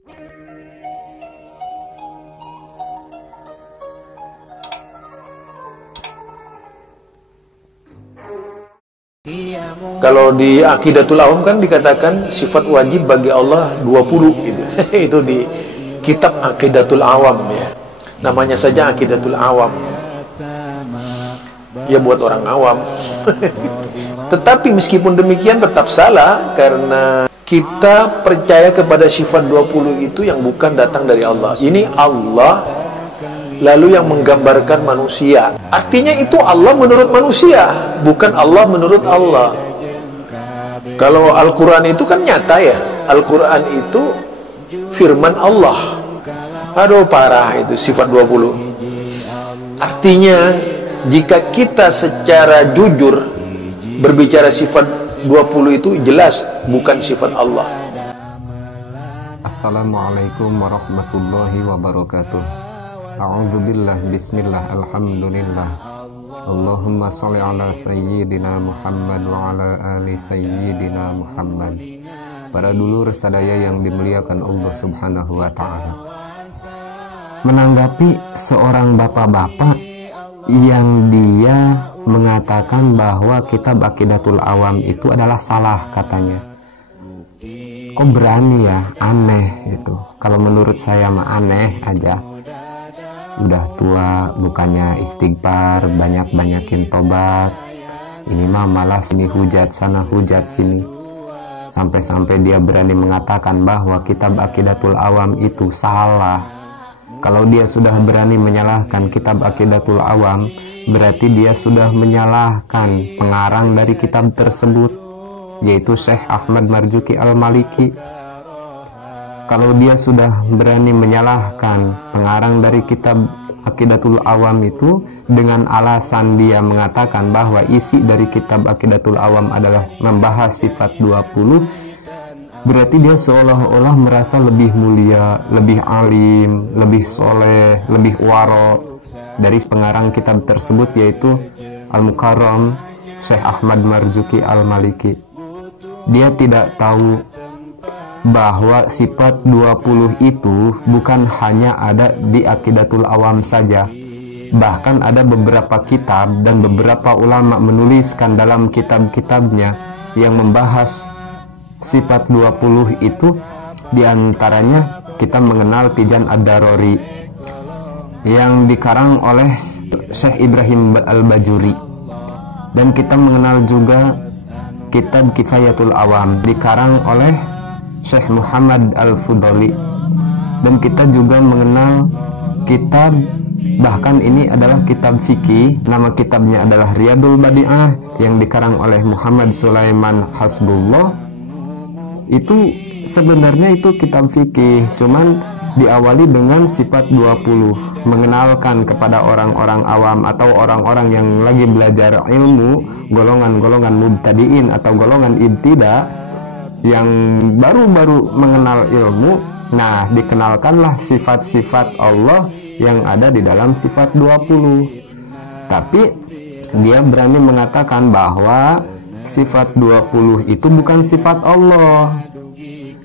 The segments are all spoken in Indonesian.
Kalau di Aqidatul Awam kan dikatakan sifat wajib bagi Allah 20 gitu. Itu di kitab Aqidatul Awam ya. Namanya saja Aqidatul Awam. Ya buat orang awam. Tetapi meskipun demikian tetap salah, karena kita percaya kepada sifat 20 itu yang bukan datang dari Allah. Ini Allah lalu yang menggambarkan manusia. Artinya itu Allah menurut manusia, bukan Allah menurut Allah. Kalau Al-Quran itu kan nyata ya, Al-Quran itu firman Allah. Aduh parah itu sifat 20. Artinya jika kita secara jujur berbicara sifat 20 itu jelas bukan sifat Allah. Assalamualaikum warahmatullahi wabarakatuh. A'udzubillah, bismillah, alhamdulillah. Allahumma sholli ala sayyidina Muhammad wa ala ali sayyidina Muhammad. Para dulur sadaya yang dimuliakan Allah Subhanahu wa ta'ala, menanggapi seorang bapak-bapak yang dia mengatakan bahwa kitab Aqidatul Awam itu adalah salah katanya. Kok berani ya, aneh gitu. Kalau menurut saya mah aneh aja. Udah tua bukannya istighfar, banyakin tobat. Ini mah malah sini hujat sana hujat sini. Sampai-sampai dia berani mengatakan bahwa kitab Aqidatul Awam itu salah. Kalau dia sudah berani menyalahkan kitab Aqidatul Awam, berarti dia sudah menyalahkan pengarang dari kitab tersebut, yaitu Syekh Ahmad Marzuki Al-Maliki. Kalau dia sudah berani menyalahkan pengarang dari kitab Aqidatul Awam itu dengan alasan dia mengatakan bahwa isi dari kitab Aqidatul Awam adalah membahas sifat 20, berarti dia seolah-olah merasa lebih mulia, lebih alim, lebih soleh, lebih waro dari pengarang kitab tersebut, yaitu Al-Mukarram Syekh Ahmad Marzuki Al-Maliki. Dia tidak tahu bahwa sifat 20 itu bukan hanya ada di Aqidatul Awam saja. Bahkan ada beberapa kitab dan beberapa ulama menuliskan dalam kitab-kitabnya yang membahas sifat 20 itu. Diantaranya kita mengenal Tijan Ad-Darori yang dikarang oleh Syekh Ibrahim Al-Bajuri, dan kita mengenal juga kitab Kifayatul Awam dikarang oleh Syekh Muhammad Al-Fudoli, dan kita juga mengenal kitab, bahkan ini adalah kitab fikih, nama kitabnya adalah Riyadul Badi'ah yang dikarang oleh Muhammad Sulaiman Hasbullah. Itu sebenarnya itu kitab fikih, cuman diawali dengan sifat 20, mengenalkan kepada orang-orang awam atau orang-orang yang lagi belajar ilmu, golongan-golongan mubtadiin atau golongan ibtida yang baru-baru mengenal ilmu. Nah, dikenalkanlah sifat-sifat Allah yang ada di dalam sifat 20. Tapi dia berani mengatakan bahwa sifat 20 itu bukan sifat Allah.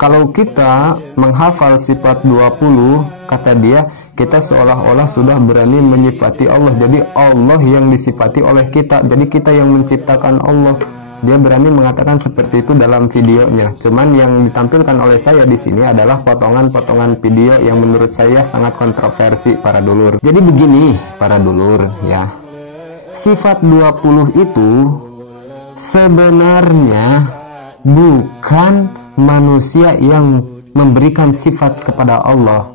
Kalau kita menghafal sifat 20, kata dia, kita seolah-olah sudah berani menyifati Allah. Jadi Allah yang disifati oleh kita, jadi kita yang menciptakan Allah. Dia berani mengatakan seperti itu dalam videonya. Cuman yang ditampilkan oleh saya di sini adalah potongan-potongan video yang menurut saya sangat kontroversi para dulur. Jadi begini para dulur ya. Sifat 20 itu sebenarnya bukan manusia yang memberikan sifat kepada Allah.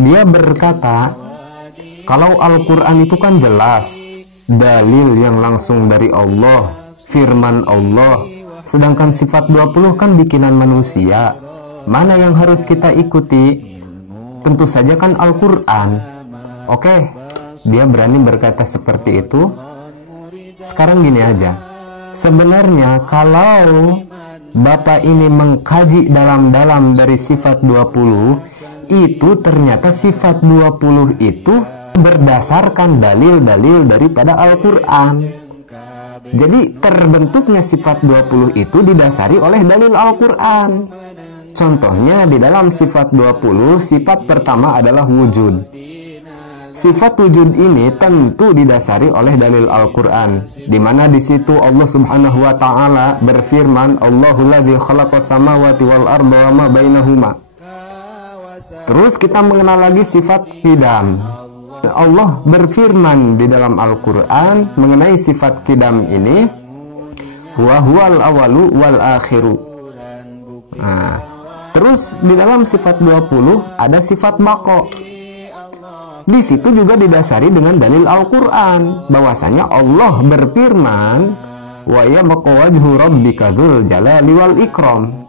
Dia berkata, kalau Al-Quran itu kan jelas dalil yang langsung dari Allah, firman Allah. Sedangkan sifat 20 kan bikinan manusia. Mana yang harus kita ikuti? Tentu saja kan Al-Quran. Oke, dia berani berkata seperti itu. Sekarang gini aja. Sebenarnya kalau Bapak ini mengkaji dalam-dalam dari sifat 20, itu ternyata sifat 20 itu berdasarkan dalil-dalil daripada Al-Quran. Jadi terbentuknya sifat 20 itu didasari oleh dalil Al-Quran. Contohnya di dalam sifat 20, sifat pertama adalah wujud. Sifat wujud ini tentu didasari oleh dalil Al-Quran, di mana di situ Allah Subhanahu wa Ta'ala berfirman, Allahul ladzi khalaqas samawati wal arda wa ma bainahuma. Terus kita mengenal lagi sifat qidam. Allah berfirman di dalam Al-Quran mengenai sifat qidam ini, wa huwal awalu wal akhiru. Nah, terus di dalam sifat 20 ada sifat baqo. Di situ juga didasari dengan dalil Al-Quran, bahwasanya Allah berfirman, wa yabqa wajhu rabbika dzul jalali wal ikram.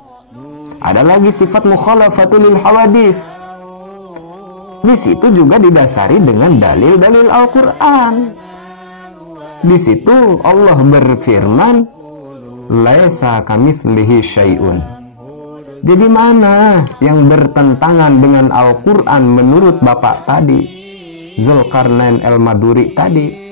Ada lagi sifat mukhalafatul lil hawadits. Di situ juga didasari dengan dalil-dalil Al-Quran. Di situ Allah berfirman, laisa kamitslihi syai'un. Jadi mana yang bertentangan dengan Al-Quran menurut Bapak tadi, Zulkarnain El-Maduri tadi?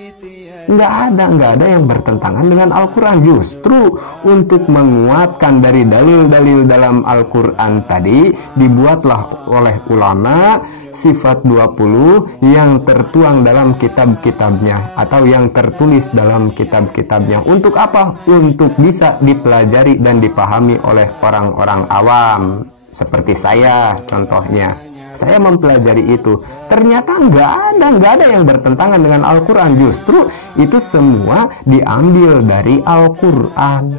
Nggak ada yang bertentangan dengan Al-Quran. Justru untuk menguatkan dari dalil-dalil dalam Al-Quran tadi, dibuatlah oleh ulama sifat 20 yang tertuang dalam kitab-kitabnya, atau yang tertulis dalam kitab-kitabnya. Untuk apa? Untuk bisa dipelajari dan dipahami oleh orang-orang awam. Seperti saya contohnya. Saya mempelajari itu, ternyata nggak ada yang bertentangan dengan Al-Quran. Justru itu semua diambil dari Al-Quran.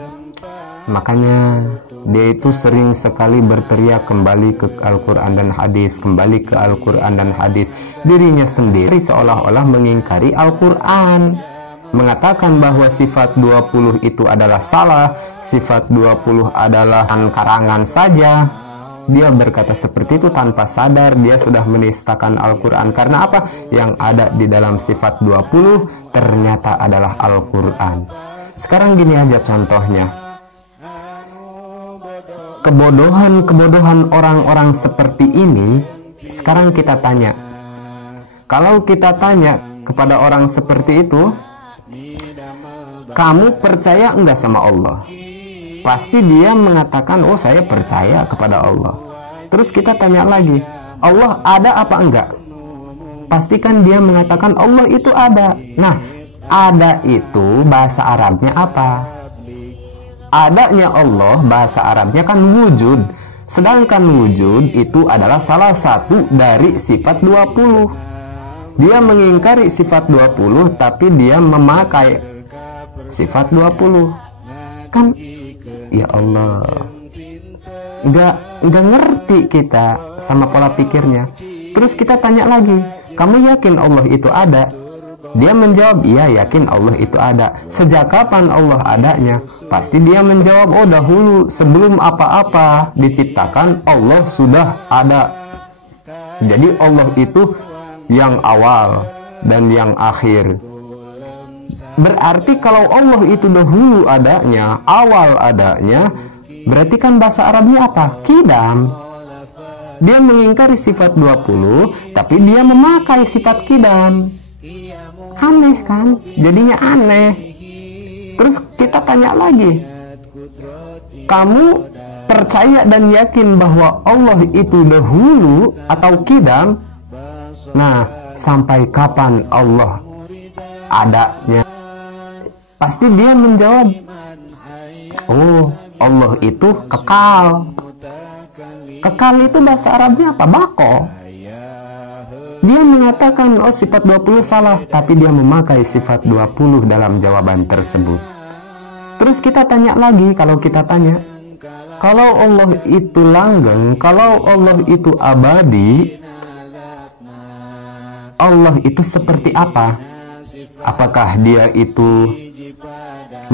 Makanya dia itu sering sekali berteriak kembali ke Al-Quran dan hadis, kembali ke Al-Quran dan hadis. Dirinya sendiri seolah-olah mengingkari Al-Quran, mengatakan bahwa sifat 20 itu adalah salah, sifat 20 adalah karangan saja. Dia berkata seperti itu tanpa sadar dia sudah menistakan Al-Quran. Karena apa? Yang ada di dalam sifat 20 ternyata adalah Al-Quran. Sekarang gini aja contohnya. Kebodohan orang-orang seperti ini, sekarang kita tanya. Kalau kita tanya kepada orang seperti itu, kamu percaya enggak sama Allah? Pasti dia mengatakan, oh saya percaya kepada Allah. Terus kita tanya lagi, Allah ada apa enggak? Pastikan dia mengatakan Allah itu ada. Nah, ada itu bahasa Arabnya apa? Adanya Allah bahasa Arabnya kan wujud. Sedangkan wujud itu adalah salah satu dari sifat 20. Dia mengingkari sifat 20 tapi dia memakai sifat 20. Kan ya Allah, nggak ngerti kita sama pola pikirnya. Terus kita tanya lagi, kamu yakin Allah itu ada? Dia menjawab, iya yakin Allah itu ada. Sejak kapan Allah adanya? Pasti dia menjawab, oh dahulu sebelum apa-apa diciptakan Allah sudah ada. Jadi Allah itu yang awal dan yang akhir. Berarti kalau Allah itu dahulu adanya, awal adanya, berarti kan bahasa Arabnya apa? Qidam. Dia mengingkari sifat 20, tapi dia memakai sifat qidam. Aneh kan? Jadinya aneh. Terus kita tanya lagi, kamu percaya dan yakin bahwa Allah itu dahulu atau qidam? Nah, sampai kapan Allah adanya? Pasti dia menjawab, oh Allah itu kekal. Kekal itu bahasa Arabnya apa? Baqo. Dia mengatakan, oh sifat 20 salah, tapi dia memakai sifat 20 dalam jawaban tersebut. Terus kita tanya lagi, kalau kita tanya, kalau Allah itu langgeng, kalau Allah itu abadi, Allah itu seperti apa? Apakah dia itu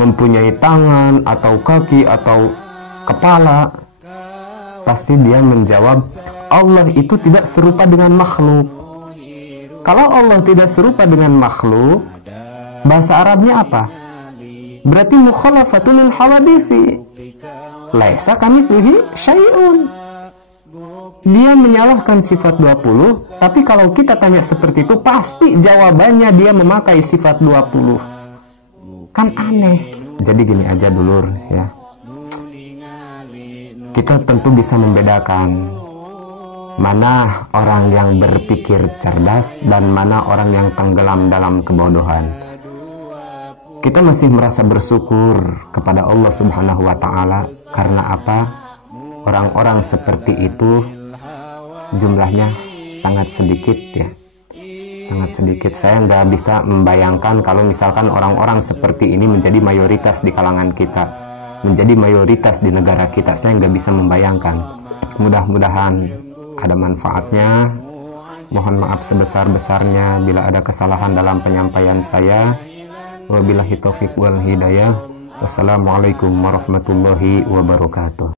mempunyai tangan atau kaki atau kepala? Pasti dia menjawab, Allah itu tidak serupa dengan makhluk. Kalau Allah tidak serupa dengan makhluk, bahasa Arabnya apa? Berarti mukhalafatul lil hawaditsi. Laisa kamitslihi syai'un. Dia menyalahkan sifat 20, tapi kalau kita tanya seperti itu, pasti jawabannya dia memakai sifat 20. Kan aneh. Jadi gini aja dulur ya, kita tentu bisa membedakan mana orang yang berpikir cerdas dan mana orang yang tenggelam dalam kebodohan. Kita masih merasa bersyukur kepada Allah Subhanahu wa Ta'ala. Karena apa? Orang-orang seperti itu jumlahnya sangat sedikit ya, sangat sedikit. Saya nggak bisa membayangkan kalau misalkan orang-orang seperti ini menjadi mayoritas di kalangan kita, menjadi mayoritas di negara kita. Saya nggak bisa membayangkan. Mudah-mudahan ada manfaatnya. Mohon maaf sebesar-besarnya bila ada kesalahan dalam penyampaian saya. Wabillahi taufiq wal hidayah. Wassalamualaikum warahmatullahi wabarakatuh.